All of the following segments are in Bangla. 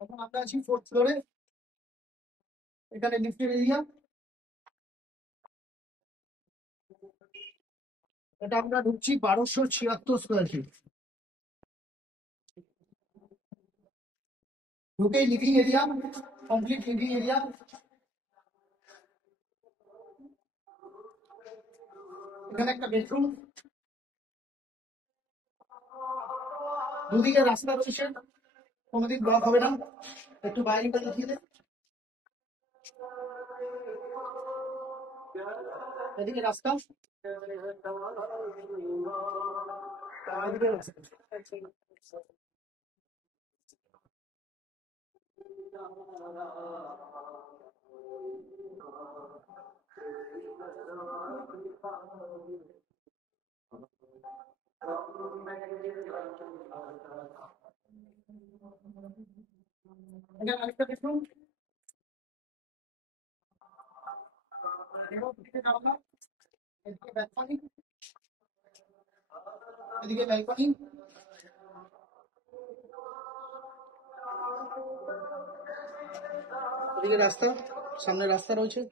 এখন আমরা আছি 4th ফ্লোরে। এখানে লিফটের এরিয়া। এটা আমরা ঢুকছি 1276 স্কোয়ার ফিট। ঢুকেই living area, complete living area. এখানে একটা বেডরুম, দুদিকে রাস্তা রয়েছে, কোনোদিন ব্লক হবে না। একটু বাইরেটা দেখিয়ে দেন। এদিকে রাস্তা, এদিকে রাস্তা। এখানে আরেকটা বেডরুম, এদিকে জানলা, এদিকে ব্যালকনি, এদিকে ব্যালকনি। এদিকে রাস্তা, সামনে রাস্তা রয়েছে।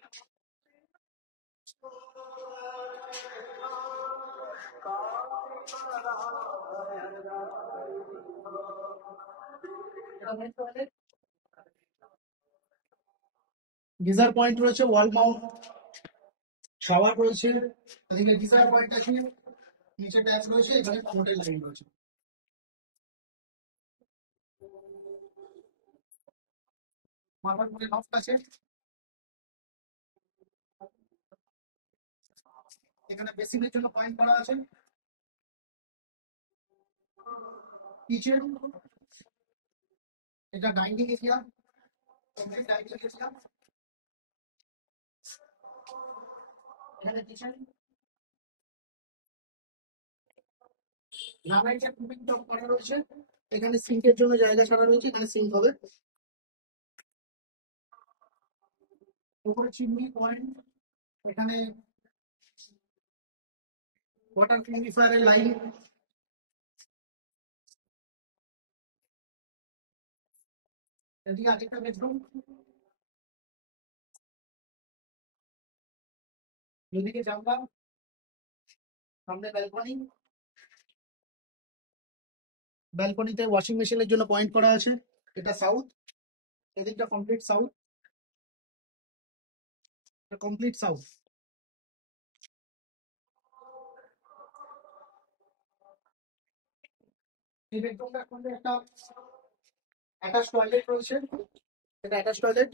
গিজার পয়েন্ট রয়েছে, ওয়াল মাউন্ট শাওয়ার রয়েছে। এদিকে গিজার পয়েন্ট আছে, নিচে ট্যাপ রয়েছে, এখানে হোটেল লাইন রয়েছে। মাথার উপরে লফট আছে। এখানে বেসিনের জন্য পয়েন্ট করা আছে। কিচেন, এটা dining area, complete dining area. এখানে কিচেন, গ্রানাইটের কুকিং টপ করা রয়েছে। এখানে সিঙ্কের জন্য জায়গা ছাড়া রয়েছে, এখানে সিঙ্ক হবে। উপরে চিমনি পয়েন্ট, এখানে ওয়াটার পিউরিফায়ারের লাইন। এদিকে আরেকটা বেডরুম, এদিকে জানলা, সামনে ব্যালকনি। ব্যালকনিতে ওয়াশিং মেশিনের জন্য পয়েন্ট করা আছে। এটা সাউথ, এদিকটা কমপ্লিট সাউথ, এটা কমপ্লিট সাউথ। এই বেডরুমটার মধ্যে একটা অ্যাটাচ টয়লেট রয়েছে, এটা অ্যাটাচ টয়লেট।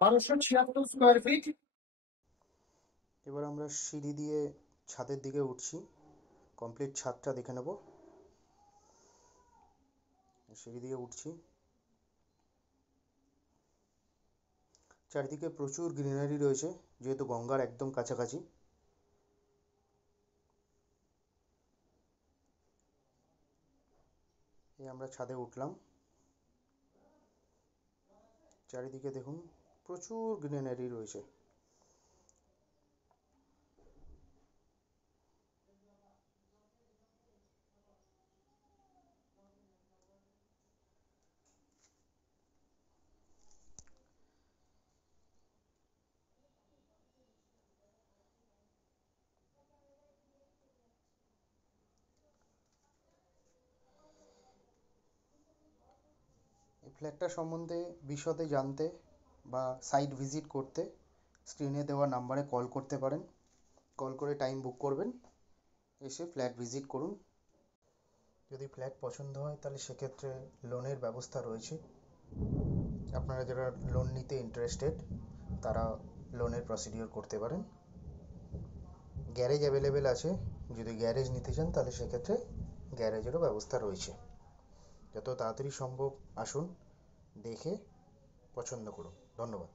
1276 square feet. এবার আমরা সিঁড়ি দিয়ে ছাদের দিকে উঠছি, কমপ্লিট ছাদটা দেখে নেব। সিঁড়ি দিয়ে উঠছি, চারিদিকে প্রচুর গ্রিনারি রয়েছে যেহেতু গঙ্গার একদম কাছাকাছি। এই আমরা ছাদে উঠলাম, চারিদিকে দেখুন প্রচুর গ্রিনারি রয়েছে। এই ফ্ল্যাটটা সম্বন্ধে বিশদে জানতে বা সাইট ভিজিট করতে স্ক্রিনে দেওয়া নাম্বারে কল করতে পারেন। কল করে টাইম বুক করবেন, এসে ফ্ল্যাট ভিজিট করুন। যদি ফ্ল্যাট পছন্দ হয় তাহলে সেক্ষেত্রে লোনের ব্যবস্থা রয়েছে। আপনারা যারা লোন নিতে ইন্টারেস্টেড তারা লোনের প্রসিডিওর করতে পারেন। গ্যারেজ অ্যাভেলেবেল আছে, যদি গ্যারেজ নিতে চান তাহলে সেক্ষেত্রে গ্যারেজেরও ব্যবস্থা রয়েছে। যত তাড়াতাড়ি সম্ভব আসুন, দেখে পছন্দ করুন। ধন্যবাদ।